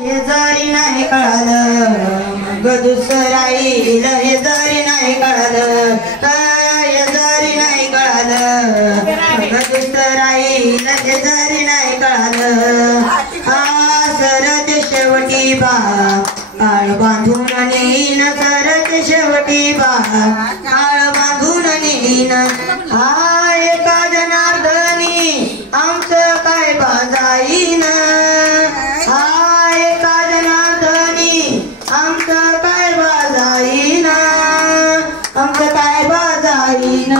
हे जरी नाही कळालं मग दुसरा येईल, हे जरी नाही कळालं, हे जरी नाही कळालं मग दुसरा येईल, हे जरी नाही कळालं. सरते शेवटी बा काळ बांधून नेईन, सरते शेवटी बा काळ बांधून नेईन. एका जनार्दनी आमचं काय बाजाईन, एका जनार्दनी आमचं काय बाजाईन, आमचं काय बाजाईन,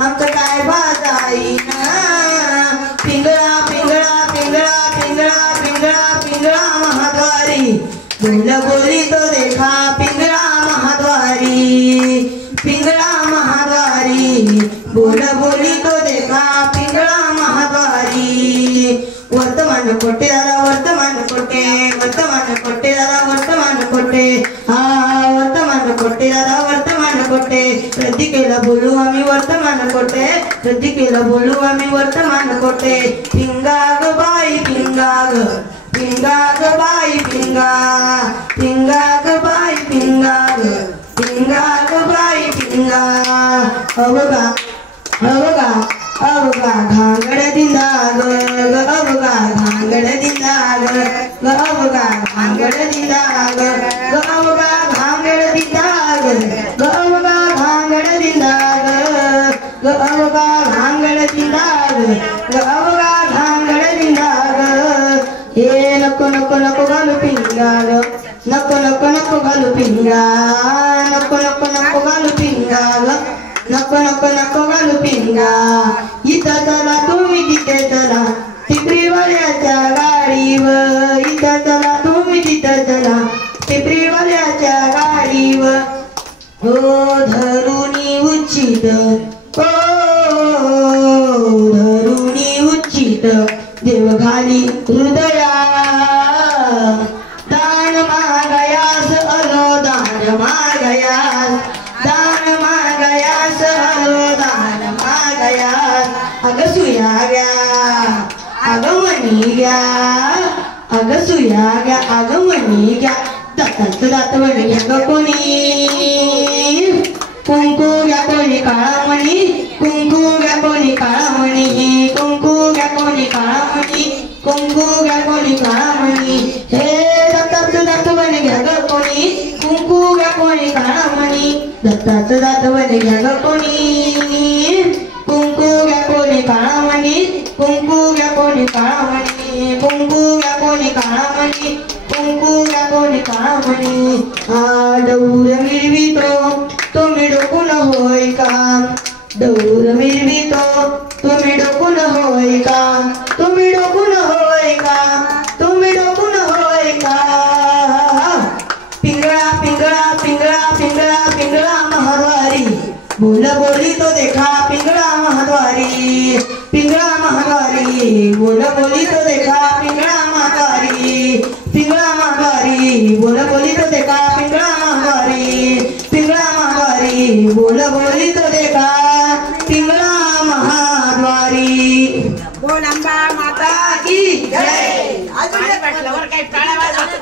आमचं काय बाजाईन. पिंगळा पिंगळा पिंगळा पिंगळा पिंगळा पिंगळा महाद्वारी बोल बोली तो देखा, पिंगळा महाद्वारी, पिंगळा महाद्वारी बोल बोली तो देखा, पिंगळा महाद्वारी. वर्तमान कोटे दादा वर्तमान कोटे, वर्तमान कोटे दादा वर्तमान कोटे, वर्तमान कोटे दादा वर्तमान कोटे. प्रतीकेला बोलू आम्ही वर्तमान कोटे, प्रतीकेला बोलू आम्ही वर्तमान कोटे. पिंगा ग बाई पिंगा ग, पिंगा ग बाई पिंगा, पिंगा ग बाई पिंगा ग, पिंगा ग बाई पिंगा. अवगा अवगा अवगा घांगड दिंदा ग, अवगा घांगड दिंदा ग, अवगा घांगड दिंदा ग, अवगा घांगड दिंदा ग, अवगा घांगड दिंदा ग, अवगा घांगड दिंदा ग, अवगा घांगड दिंदा ग. हे नको नको नको घालू पिंगा ग, नको नको नको घालू पिंगा, नको नको नको घालू पिंगा ग, नको नको नको घालू पिंगा. इथं चला तुम्ही तिथे चला टिपरीवाल्याच्या गाडीवर, इथं चला तुम्ही तिथं चला टिपरीवाल्याच्या गाडीवर. हो धरुणी उचित, हो धरुणी उचित देव घाली हृदया. दान मागयास अलो दान मागयास, दान मागयास अलो दान मागयास. अग सुया ग्या अग मनी ग्या, अग सुया ग्या अग मनी ग्या. दाताच दात वणी घ्या ग कोणी, कुंकू घ्या कोणी काळा मणी, कुंकू घ्या कोणी काळा मणी, कुंकू घ्या कोणी काळा मणी, कुंकू घ्या कोणी काळा मणी. हे दत्ताच दात वणी घ्या ग कोणी, कुंकू घ्या कोणी काळा मणी. दत्ताच दात वणी घ्या ग कोणी, कुंकू घ्या कोणी काळा मणी, कुंकू घ्या कोणी काळा मणी, कुंकू घ्या कोणी काळा मणी, कुंकू घ्या कोणी काळा मणी. डौर मिरवितो तुम्ही डोकून होय का, डौर मिरवितो तुम्ही डोकून होय का, तुम्ही डोकून होय का, तुम्ही डोकून होय का. पिंगळा पिंगळा पिंगळा पिंगळा पिंगळा महाद्वारी बोल बोली तो देखा, पिंगळा महाद्वारी, पिंगळा महाद्वारी बोल बोली तो देखा, पिंगळा महाद्वारी, पिंगळा महाद्वारी बोल बोली तो देखा, पिंगळा महाद्वारी, पिंगळा महाद्वारी बोल बोली तो देखा, पिंगळा महाद्वारी. बोल अंबा माता की जय.